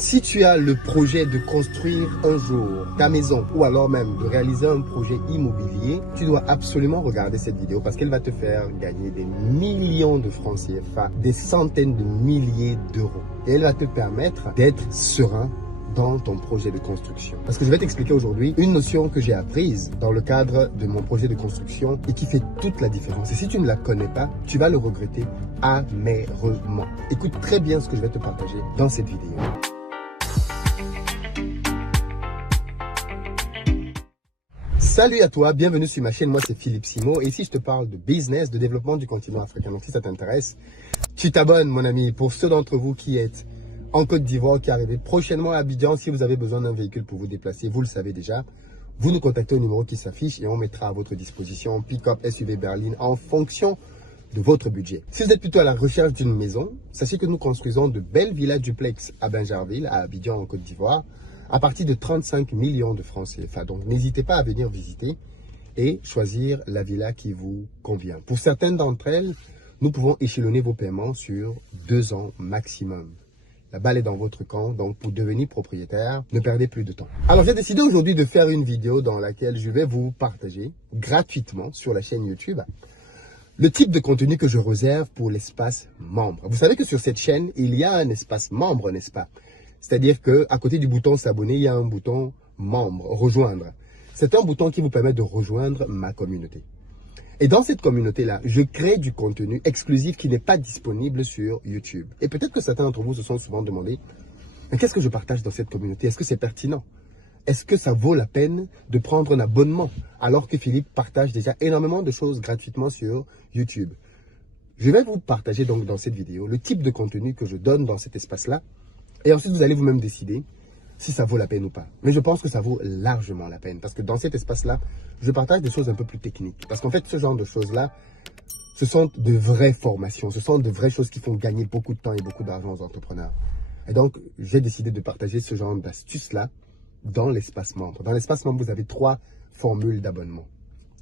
Si tu as le projet de construire un jour ta maison ou alors même de réaliser un projet immobilier, tu dois absolument regarder cette vidéo parce qu'elle va te faire gagner des millions de francs CFA, des centaines de milliers d'euros. Et elle va te permettre d'être serein dans ton projet de construction. Parce que je vais t'expliquer aujourd'hui une notion que j'ai apprise dans le cadre de mon projet de construction et qui fait toute la différence. Et si tu ne la connais pas, tu vas le regretter amèrement. Écoute très bien ce que je vais te partager dans cette vidéo. Salut à toi, bienvenue sur ma chaîne, moi c'est Philippe Simo et ici je te parle de business, de développement du continent africain. Donc si ça t'intéresse, tu t'abonnes mon ami. Pour ceux d'entre vous qui êtes en Côte d'Ivoire, qui arrivez prochainement à Abidjan, si vous avez besoin d'un véhicule pour vous déplacer, vous le savez déjà, vous nous contactez au numéro qui s'affiche et on mettra à votre disposition pick-up, SUV, berline en fonction de votre budget. Si vous êtes plutôt à la recherche d'une maison, sachez que nous construisons de belles villas duplex à Bingerville, à Abidjan en Côte d'Ivoire, à partir de 35 millions de francs CFA. Donc n'hésitez pas à venir visiter et choisir la villa qui vous convient. Pour certaines d'entre elles, nous pouvons échelonner vos paiements sur 2 ans maximum. La balle est dans votre camp, donc pour devenir propriétaire, ne perdez plus de temps. Alors j'ai décidé aujourd'hui de faire une vidéo dans laquelle je vais vous partager gratuitement sur la chaîne YouTube le type de contenu que je réserve pour l'espace membre. Vous savez que sur cette chaîne, il y a un espace membre, n'est-ce pas? C'est-à-dire qu'à côté du bouton s'abonner, il y a un bouton membre, rejoindre. C'est un bouton qui vous permet de rejoindre ma communauté. Et dans cette communauté-là, je crée du contenu exclusif qui n'est pas disponible sur YouTube. Et peut-être que certains d'entre vous se sont souvent demandé, mais qu'est-ce que je partage dans cette communauté? Est-ce que c'est pertinent? Est-ce que ça vaut la peine de prendre un abonnement alors que Philippe partage déjà énormément de choses gratuitement sur YouTube? Je vais vous partager donc dans cette vidéo le type de contenu que je donne dans cet espace-là. Et ensuite, vous allez vous-même décider si ça vaut la peine ou pas. Mais je pense que ça vaut largement la peine. Parce que dans cet espace-là, je partage des choses un peu plus techniques. Parce qu'en fait, ce genre de choses-là, ce sont de vraies formations. Ce sont de vraies choses qui font gagner beaucoup de temps et beaucoup d'argent aux entrepreneurs. Et donc, j'ai décidé de partager ce genre d'astuces-là dans l'espace membre. Dans l'espace membre, vous avez 3 formules d'abonnement.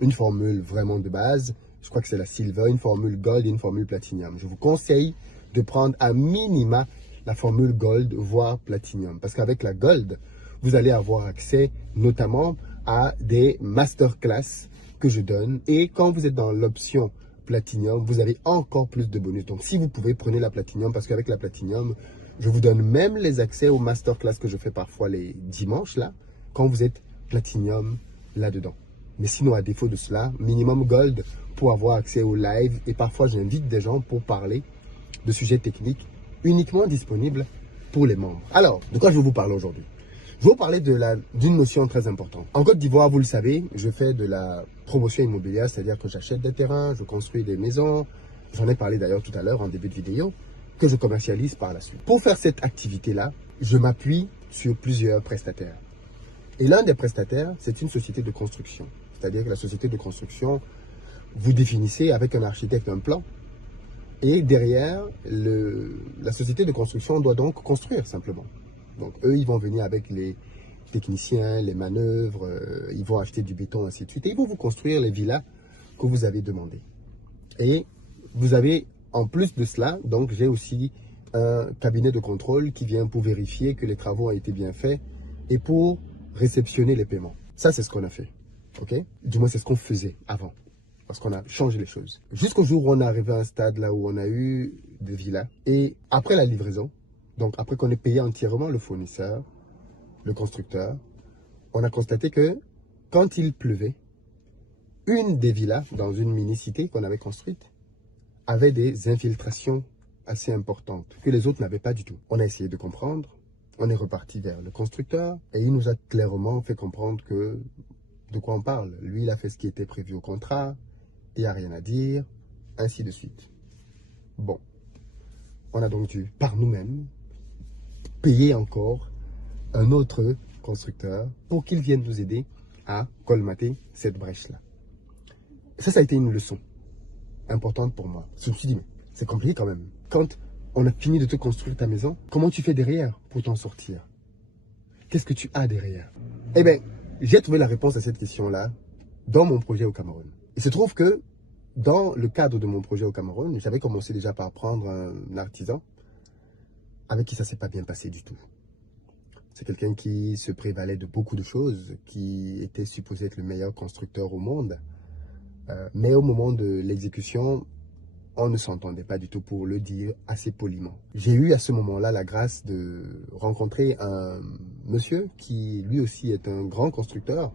Une formule vraiment de base, je crois que c'est la Silver, une formule Gold et une formule Platinum. Je vous conseille de prendre à minima la formule Gold, voire Platinum. Parce qu'avec la Gold, vous allez avoir accès notamment à des masterclass que je donne. Et quand vous êtes dans l'option Platinum, vous avez encore plus de bonus. Donc si vous pouvez, prenez la Platinum parce qu'avec la Platinum, je vous donne même les accès aux masterclass que je fais parfois les dimanches là, quand vous êtes Platinum là-dedans. Mais sinon, à défaut de cela, minimum Gold pour avoir accès aux lives. Et parfois, j'invite des gens pour parler de sujets techniques uniquement disponible pour les membres. Alors, de quoi je vais vous parler aujourd'hui? Je vais vous parler d'une notion très importante. En Côte d'Ivoire, vous le savez, je fais de la promotion immobilière, c'est-à-dire que j'achète des terrains, je construis des maisons. J'en ai parlé d'ailleurs tout à l'heure en début de vidéo, que je commercialise par la suite. Pour faire cette activité-là, je m'appuie sur plusieurs prestataires. Et l'un des prestataires, c'est une société de construction. C'est-à-dire que la société de construction, vous définissez avec un architecte un plan. Et derrière, la société de construction doit donc construire simplement. Donc eux, ils vont venir avec les techniciens, les manœuvres, ils vont acheter du béton, ainsi de suite. Et ils vont vous construire les villas que vous avez demandées. Et vous avez, en plus de cela, donc j'ai aussi un cabinet de contrôle qui vient pour vérifier que les travaux ont été bien faits et pour réceptionner les paiements. Ça, c'est ce qu'on a fait. Ok? Du moins, c'est ce qu'on faisait avant. Parce qu'on a changé les choses. Jusqu'au jour où on est arrivé à un stade là où on a eu des villas. Et après la livraison, donc après qu'on ait payé entièrement le fournisseur, le constructeur, on a constaté que quand il pleuvait, une des villas dans une mini-cité qu'on avait construite avait des infiltrations assez importantes que les autres n'avaient pas du tout. On a essayé de comprendre, on est reparti vers le constructeur et il nous a clairement fait comprendre que de quoi on parle. Lui, il a fait ce qui était prévu au contrat. Il n'y a rien à dire, ainsi de suite. Bon, on a donc dû, par nous-mêmes, payer encore un autre constructeur pour qu'il vienne nous aider à colmater cette brèche-là. Ça a été une leçon importante pour moi. Je me suis dit, mais c'est compliqué quand même. Quand on a fini de te construire ta maison, comment tu fais derrière pour t'en sortir? Qu'est-ce que tu as derrière? Eh bien, j'ai trouvé la réponse à cette question-là dans mon projet au Cameroun. Il se trouve que dans le cadre de mon projet au Cameroun, j'avais commencé déjà par prendre un artisan avec qui ça ne s'est pas bien passé du tout. C'est quelqu'un qui se prévalait de beaucoup de choses, qui était supposé être le meilleur constructeur au monde. Mais au moment de l'exécution, on ne s'entendait pas du tout, pour le dire assez poliment. J'ai eu à ce moment-là la grâce de rencontrer un monsieur qui lui aussi est un grand constructeur,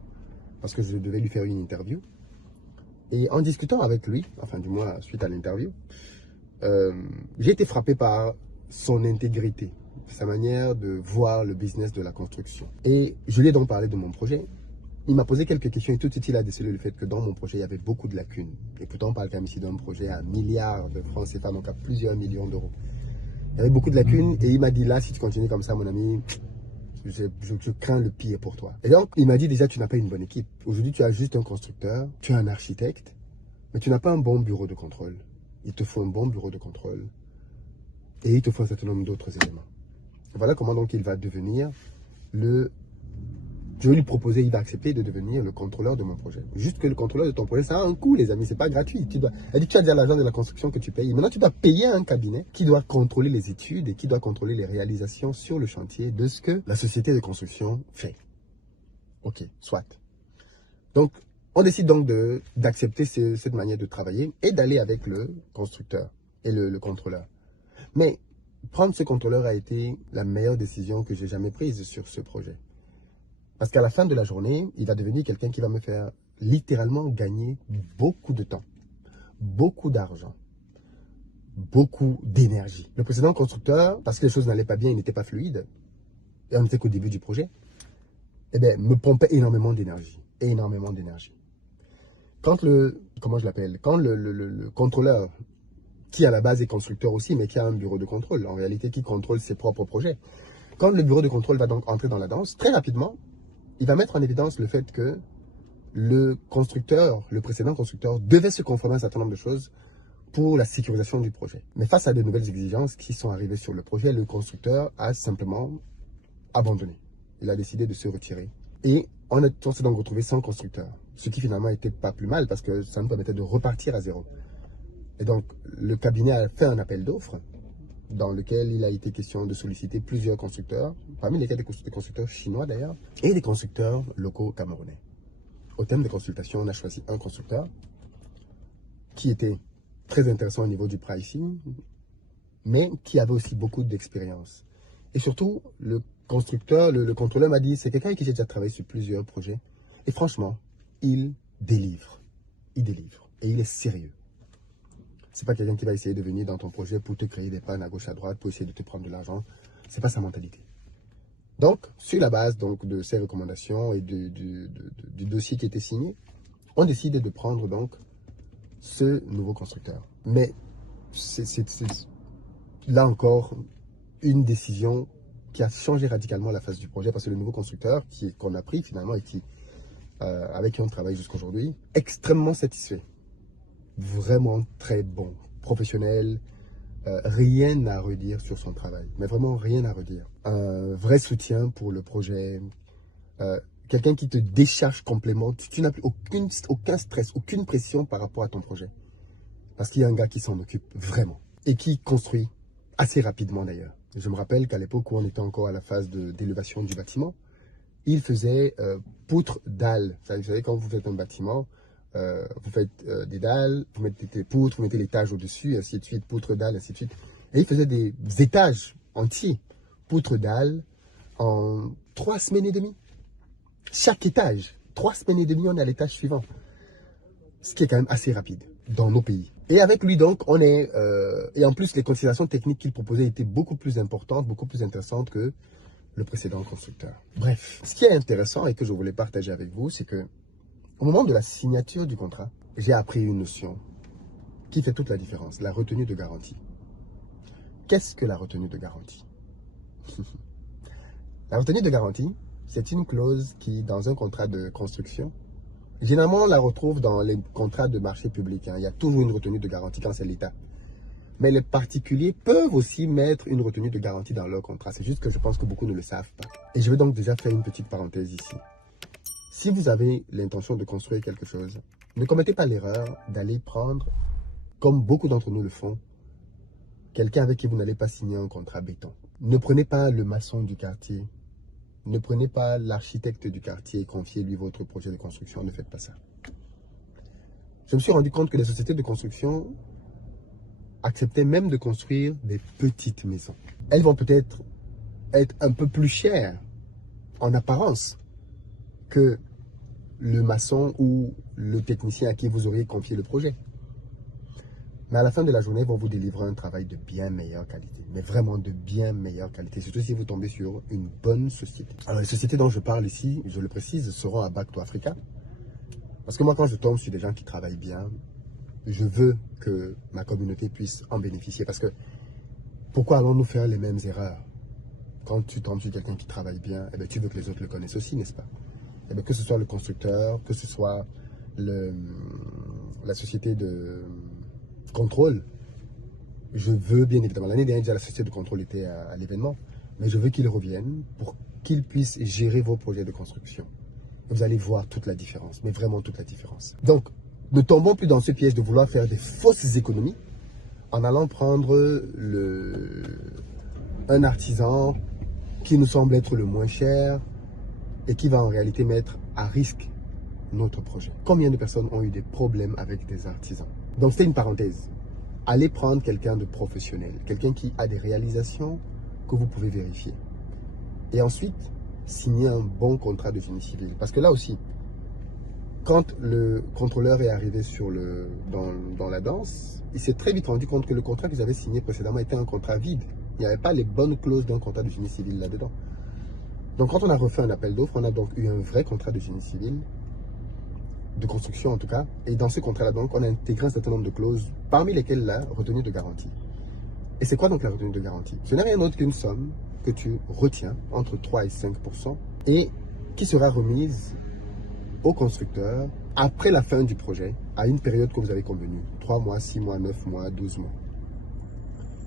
parce que je devais lui faire une interview. Et en discutant avec lui, enfin du moins suite à l'interview, j'ai été frappé par son intégrité, sa manière de voir le business de la construction. Et je lui ai donc parlé de mon projet. Il m'a posé quelques questions et tout de suite il a décelé le fait que dans mon projet il y avait beaucoup de lacunes. Et pourtant on parle quand même ici d'un projet à 1 milliard de francs CFA, donc à plusieurs millions d'euros. Il y avait beaucoup de lacunes et il m'a dit là, si tu continues comme ça mon ami, je crains le pire pour toi. Et donc il m'a dit déjà, tu n'as pas une bonne équipe. Aujourd'hui tu as juste un constructeur, tu as un architecte, mais tu n'as pas un bon bureau de contrôle. Il te faut un bon bureau de contrôle et il te faut un certain nombre d'autres éléments. Voilà comment donc il va devenir le... Je vais lui proposer, il va accepter de devenir le contrôleur de mon projet. Juste que le contrôleur de ton projet, ça a un coût, les amis, c'est pas gratuit. Elle dit, tu as déjà l'argent de la construction que tu payes. Maintenant, tu dois payer un cabinet qui doit contrôler les études et qui doit contrôler les réalisations sur le chantier de ce que la société de construction fait. Ok, soit. Donc, on décide donc d'accepter cette manière de travailler et d'aller avec le constructeur et le contrôleur. Mais prendre ce contrôleur a été la meilleure décision que j'ai jamais prise sur ce projet. Parce qu'à la fin de la journée, il va devenir quelqu'un qui va me faire littéralement gagner beaucoup de temps, beaucoup d'argent, beaucoup d'énergie. Le précédent constructeur, parce que les choses n'allaient pas bien, il n'était pas fluide, et on n'était qu'au début du projet, eh bien, me pompait énormément d'énergie, énormément d'énergie. Quand quand le contrôleur, qui à la base est constructeur aussi, mais qui a un bureau de contrôle, en réalité qui contrôle ses propres projets, quand le bureau de contrôle va donc entrer dans la danse, très rapidement, il va mettre en évidence le fait que le précédent constructeur, devait se conformer à un certain nombre de choses pour la sécurisation du projet. Mais face à de nouvelles exigences qui sont arrivées sur le projet, le constructeur a simplement abandonné. Il a décidé de se retirer. Et on s'est donc retrouvé sans constructeur. Ce qui finalement n'était pas plus mal parce que ça nous permettait de repartir à zéro. Et donc, le cabinet a fait un appel d'offres dans lequel il a été question de solliciter plusieurs constructeurs, parmi lesquels des constructeurs chinois d'ailleurs, et des constructeurs locaux camerounais. Au thème de consultation, on a choisi un constructeur qui était très intéressant au niveau du pricing, mais qui avait aussi beaucoup d'expérience. Et surtout, le constructeur, le contrôleur m'a dit, c'est quelqu'un avec qui j'ai déjà travaillé sur plusieurs projets, et franchement, il délivre. Il délivre. Et il est sérieux. C'est pas quelqu'un qui va essayer de venir dans ton projet pour te créer des pannes à gauche à droite, pour essayer de te prendre de l'argent. C'est pas sa mentalité. Donc, sur la base de ces recommandations et du dossier qui était signé, on décide de prendre donc ce nouveau constructeur. Mais c'est là encore une décision qui a changé radicalement la face du projet, parce que le nouveau constructeur qu'on a pris finalement et avec qui on travaille jusqu'aujourd'hui, extrêmement satisfait. Vraiment très bon, professionnel, rien à redire sur son travail, mais vraiment rien à redire. Un vrai soutien pour le projet, quelqu'un qui te décharge complètement, tu n'as plus aucun stress, aucune pression par rapport à ton projet. Parce qu'il y a un gars qui s'en occupe vraiment et qui construit assez rapidement d'ailleurs. Je me rappelle qu'à l'époque où on était encore à la phase d'élévation du bâtiment, il faisait poutre dalles. Vous savez, quand vous faites un bâtiment, vous faites des dalles, vous mettez des poutres, vous mettez l'étage au-dessus, ainsi de suite, poutre, dalle, ainsi de suite. Et il faisait des étages entiers, poutre, dalle, en 3 semaines et demie. Chaque étage, 3 semaines et demie, on est à l'étage suivant. Ce qui est quand même assez rapide dans nos pays. Et avec lui donc, et en plus les considérations techniques qu'il proposait étaient beaucoup plus importantes, beaucoup plus intéressantes que le précédent constructeur. Bref, ce qui est intéressant et que je voulais partager avec vous, c'est que au moment de la signature du contrat, j'ai appris une notion qui fait toute la différence, la retenue de garantie. Qu'est-ce que la retenue de garantie? La retenue de garantie, c'est une clause qui, dans un contrat de construction, généralement on la retrouve dans les contrats de marché public. Il y a toujours une retenue de garantie quand c'est l'État. Mais les particuliers peuvent aussi mettre une retenue de garantie dans leur contrat. C'est juste que je pense que beaucoup ne le savent pas. Et je vais donc déjà faire une petite parenthèse ici. Si vous avez l'intention de construire quelque chose, ne commettez pas l'erreur d'aller prendre, comme beaucoup d'entre nous le font, quelqu'un avec qui vous n'allez pas signer un contrat béton. Ne prenez pas le maçon du quartier Ne prenez pas l'architecte du quartier et confiez-lui votre projet de construction. Ne faites pas ça. Je me suis rendu compte que les sociétés de construction acceptaient même de construire des petites maisons. Elles vont peut-être être un peu plus chères en apparence que le maçon ou le technicien à qui vous auriez confié le projet. Mais à la fin de la journée, ils vont vous délivrer un travail de bien meilleure qualité. Mais vraiment de bien meilleure qualité. Surtout si vous tombez sur une bonne société. Alors les sociétés dont je parle ici, je le précise, seront à Back to Africa. Parce que moi, quand je tombe sur des gens qui travaillent bien, je veux que ma communauté puisse en bénéficier. Parce que pourquoi allons-nous faire les mêmes erreurs? Quand tu tombes sur quelqu'un qui travaille bien, eh bien, tu veux que les autres le connaissent aussi, n'est-ce pas? Eh bien, que ce soit le constructeur, que ce soit la société de contrôle, je veux bien évidemment, l'année dernière déjà la société de contrôle était à l'événement, mais je veux qu'ils reviennent pour qu'ils puissent gérer vos projets de construction. Vous allez voir toute la différence, mais vraiment toute la différence. Donc, ne tombons plus dans ce piège de vouloir faire des fausses économies en allant prendre un artisan qui nous semble être le moins cher et qui va en réalité mettre à risque notre projet. Combien de personnes ont eu des problèmes avec des artisans? Donc, c'était une parenthèse. Allez prendre quelqu'un de professionnel, quelqu'un qui a des réalisations que vous pouvez vérifier. Et ensuite, signer un bon contrat de génie civil. Parce que là aussi, quand le contrôleur est arrivé dans la danse, il s'est très vite rendu compte que le contrat qu'ils avaient signé précédemment était un contrat vide. Il n'y avait pas les bonnes clauses d'un contrat de génie civil là-dedans. Donc, quand on a refait un appel d'offres, on a donc eu un vrai contrat de génie civil, de construction en tout cas. Et dans ce contrat-là, donc, on a intégré un certain nombre de clauses, parmi lesquelles la retenue de garantie. Et c'est quoi donc la retenue de garantie? Ce n'est rien d'autre qu'une somme que tu retiens entre 3 et 5% et qui sera remise au constructeur après la fin du projet, à une période que vous avez convenue. 3 mois, 6 mois, 9 mois, 12 mois.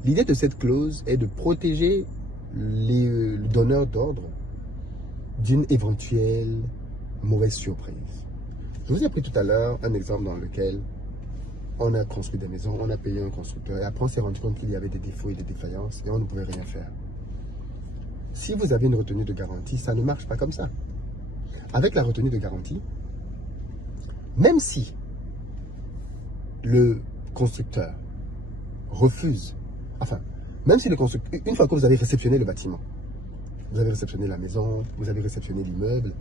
L'idée de cette clause est de protéger le donneur d'ordre d'une éventuelle mauvaise surprise. Je vous ai pris tout à l'heure un exemple dans lequel on a construit des maisons, on a payé un constructeur et après on s'est rendu compte qu'il y avait des défauts et des défaillances et on ne pouvait rien faire. Si vous avez une retenue de garantie, ça ne marche pas comme ça. Avec la retenue de garantie, même si le constructeur refuse, enfin, même si le constructeur, une fois que vous avez réceptionné le bâtiment, vous avez réceptionné la maison, vous avez réceptionné l'immeuble,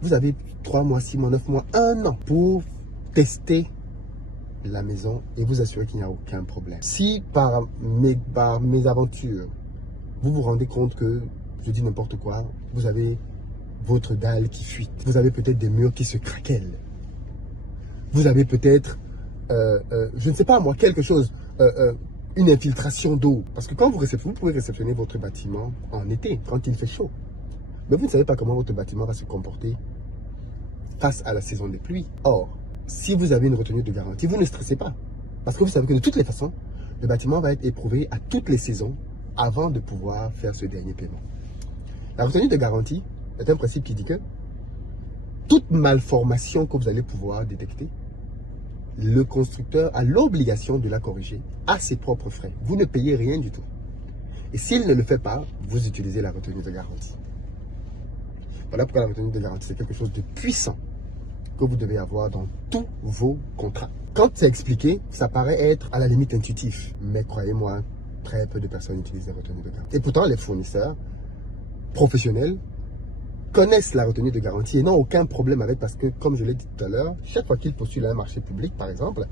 vous avez 3 mois, 6 mois, 9 mois, 1 an pour tester la maison et vous assurer qu'il n'y a aucun problème. Si par mes aventures, vous vous rendez compte que, je dis n'importe quoi, vous avez votre dalle qui fuite, vous avez peut-être des murs qui se craquellent, vous avez peut-être, je ne sais pas moi, quelque chose, une infiltration d'eau. Parce que quand vous pouvez réceptionner votre bâtiment en été, quand il fait chaud. Mais vous ne savez pas comment votre bâtiment va se comporter face à la saison des pluies. Or, si vous avez une retenue de garantie, vous ne stressez pas. Parce que vous savez que de toutes les façons, le bâtiment va être éprouvé à toutes les saisons avant de pouvoir faire ce dernier paiement. La retenue de garantie est un principe qui dit que toute malformation que vous allez pouvoir détecter, le constructeur a l'obligation de la corriger à ses propres frais. Vous ne payez rien du tout. Et s'il ne le fait pas, vous utilisez la retenue de garantie. Voilà pourquoi la retenue de garantie, c'est quelque chose de puissant que vous devez avoir dans tous vos contrats. Quand c'est expliqué, ça paraît être à la limite intuitif. Mais croyez-moi, très peu de personnes utilisent la retenue de garantie. Et pourtant, les fournisseurs professionnels connaissent la retenue de garantie et n'ont aucun problème avec parce que, comme je l'ai dit tout à l'heure, chaque fois qu'ils postulent à un marché public, par exemple,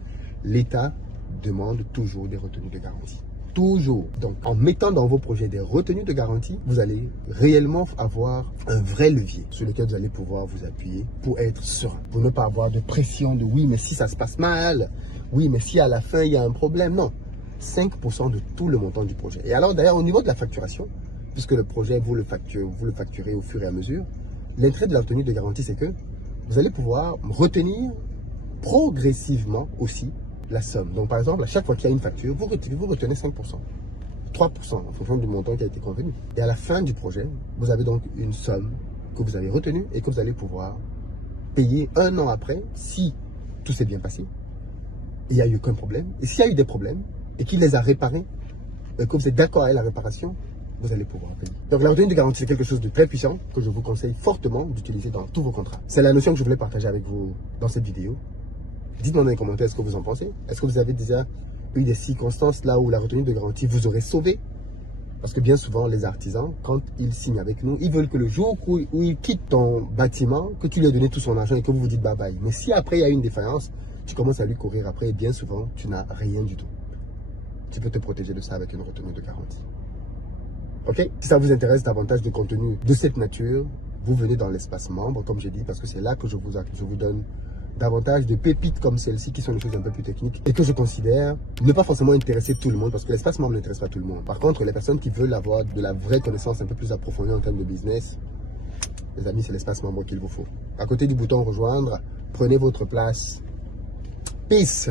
l'État demande toujours des retenues de garantie. Toujours. Donc, en mettant dans vos projets des retenues de garantie, vous allez réellement avoir un vrai levier sur lequel vous allez pouvoir vous appuyer pour être serein. Pour ne pas avoir de pression de oui, mais si ça se passe mal, oui, mais si à la fin il y a un problème. Non. 5% de tout le montant du projet. Et alors, d'ailleurs, au niveau de la facturation, puisque le projet, vous le facturez au fur et à mesure, l'intérêt de la retenue de garantie, c'est que vous allez pouvoir retenir progressivement aussi la somme. Donc, par exemple, à chaque fois qu'il y a une facture, vous retenez 5%, 3% en fonction du montant qui a été convenu. Et à la fin du projet, vous avez donc une somme que vous avez retenue et que vous allez pouvoir payer 1 an après si tout s'est bien passé. Il n'y a eu aucun problème. Et s'il y a eu des problèmes et qu'il les a réparés, que vous êtes d'accord avec la réparation, vous allez pouvoir payer. Donc la retenue de garantie, c'est quelque chose de très puissant que je vous conseille fortement d'utiliser dans tous vos contrats. C'est la notion que je voulais partager avec vous dans cette vidéo. Dites-moi dans les commentaires ce que vous en pensez. Est-ce que vous avez déjà eu des circonstances là où la retenue de garantie vous aurait sauvé? Parce que bien souvent, les artisans, quand ils signent avec nous, ils veulent que le jour où ils quittent ton bâtiment, que tu lui aies donné tout son argent et que vous vous dites bye bye. Mais si après il y a une défaillance, tu commences à lui courir après et bien souvent, tu n'as rien du tout. Tu peux te protéger de ça avec une retenue de garantie. Ok? Si ça vous intéresse davantage de contenu de cette nature, vous venez dans l'espace membre, comme j'ai dit, parce que c'est là que je vous donne davantage de pépites comme celle-ci qui sont des choses un peu plus techniques et que je considère ne pas forcément intéresser tout le monde parce que l'espace membre n'intéresse pas tout le monde. Par contre, les personnes qui veulent avoir de la vraie connaissance un peu plus approfondie en termes de business, les amis, c'est l'espace membre qu'il vous faut. À côté du bouton rejoindre, prenez votre place. Peace!